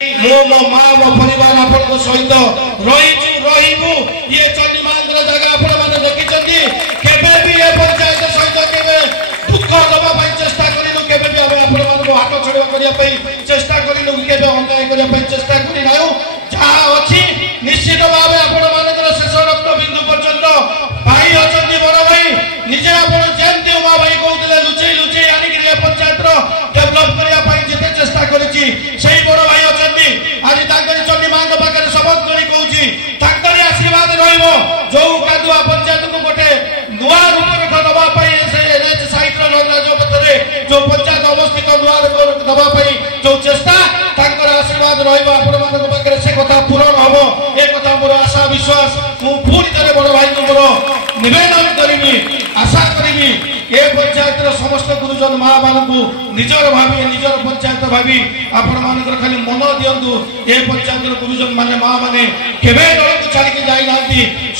मो माँ मो परिवार आपण सहित रही ये चंडी मांगर जगह आपण मैंने देखी केबे भी ये पंचायत सहित केबे दुख दबा चेष्टा करूँ केबे भी आपण हाथ छड़ा करने चेष्टा करूँ केबे अन्याय करने चेष्टा करना जहाँ अच्छी निश्चित भाव आपण मान शेष रक्त बिंदु पर्यंत भाई अच्छा बड़ भाई निजे आपमती उमा भाई कहते लुचई लुचई आनिक पंचायत डेभलप करने जिते चेष्टा करी बड़ भाई अच्छा आज चंडी माँ पाखे शपथ कर कहूँ आशीर्वाद रो कादुआ पंचायत को गोटे नुआ रूपरेख दवाई सहित राजपथ जो पंचायत अवस्थित नुआ रूप दवाई जो चेष्टा आशीर्वाद रहा से कथा पूरण हम एक मोर आशा विश्वास मुझे थे बड़ भाई को मोर निवेदन करी आशा करी ए पंचायत समस्त गुरुजन माँ मान निजर भावी निजर पंचायत भावी आपण मान खाली मन दिंतु ए पंचायत गुरुजन माने माँ मैंने केवे दल को छाड़ी जाना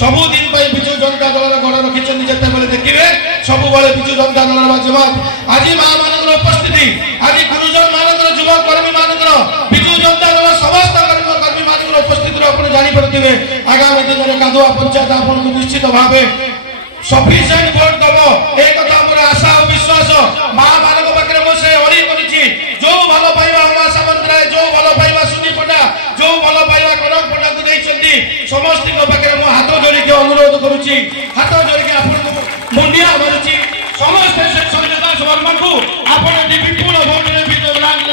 सबुदिन विजु जनता दल गढ़ रखी जिते देखिए सब विजु जनता दल बाजीमात आज माँ मान उपस्थिति आज गुरुजन मान युवक कर्मी मान विजु जनता दल समस्त कर्मी मान उपस्थित आप जापे आगामी दिन में कादुआ पंचायत आपको निश्चित भाव सफिशिएंट भोट दब एक मोर आशा और विश्वास माँ मान पाखे मुझे अड़ी कर जो भल पाइबा उमा सामंतराय जो भल पाइबा सुनी पंडा जो भल पाइबा कनक पंडा को देइछंती समस्त पाखे मु हाथ जोड़ी अनुरोध करुच्ची हाथ जोड़ी आपको मुंडिया मारुची समस्त संजयता वर्मा को आपन विपुल भोट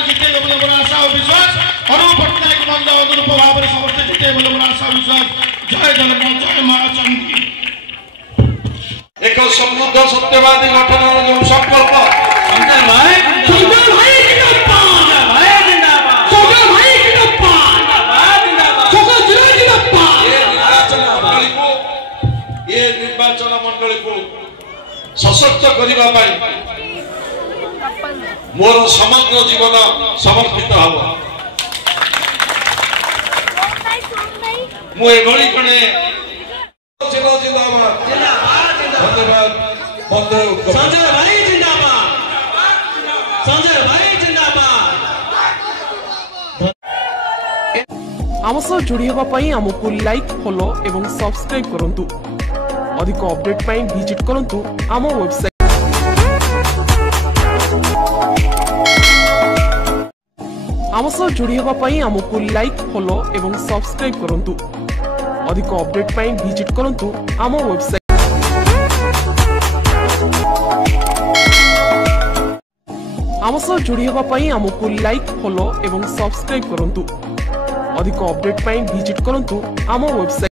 जिते मोर आशा और विश्वास अनुप पट्टनायक मंद अनुरूप भाव में समस्त जिते मोर आशा विश्वास जय जगन्नाथ जय माँ चंडी एक समृद्ध सत्यवादी गठन जो संकल्प संजय भाई ये निर्वाचन मंडली को सशक्त करने मोर समग्र जीवन समर्पित हम मुझे जड़े धन्यवाद संजय भाई जिंदाबाद संजय भाई जिंदाबाद आम सह जोड़ी होगा पाई आमको लाइक फॉलो एवं सब्सक्राइब करंतु अधिक अपडेट पाई विजिट करंतु आम वेबसाइट आम सह जोड़ी होगा पाई आमको लाइक फॉलो एवं सब्सक्राइब करंतु अधिक अपडेट पाई विजिट करंतु आम वेबसाइट आम सह जोड़ी होगा पाई आमको लाइक फॉलो एवं सब्सक्राइब करंतु अधिक अपडेट पाई विजिट करंतु आम वेबसाइट।